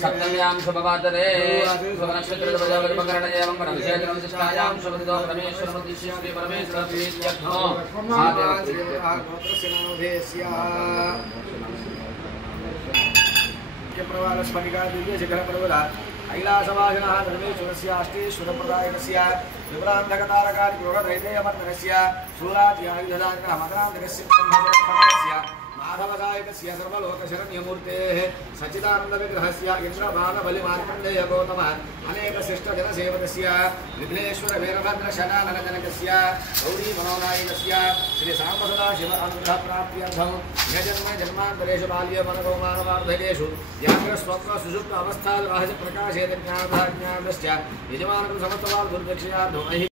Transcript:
सप्तम्यां शुभवासरे शुभनक्षत्रपदावलिमकरणदेवं परमशेखरं शिष्टायां शुभदितो परमेश्वरमुद्दिश्य श्री परमेश्वरप्रीत्यर्थो ऐलासवासिनः धर्मेश्वरस्य अष्टेश्वरप्रदायकस्य विभ्रान्तकतारकादियोगदैतेयमर्दनस्य शूलाद्यायुधदानकः मकरान्तकस्य ब्रह्मजनस्य माधवदायकस्य सर्वलोकशरण्यमूर्तेः सच्चिदानन्दविग्रहस्य इन्द्रबाणबलिमार्कण्डेयगौतमः अनेकशिष्टजनसेवकस्य विघ्नेश्वरवीरभद्रशनाननजनकस्य गौरीमनोनायकस्य श्रीसाम्बसदाशिव अनुग्रहप्राप्त्यर्थं जन्मान्तरेषु बाल्यमनगौमानवार्धकेषु व्याघ्रस्वप्नसुषुप्त अवस्थाद् रहस्य प्रकाशेन ज्ञानश्च यजमानकं समस्तवान् दुर्दक्षिणार्थं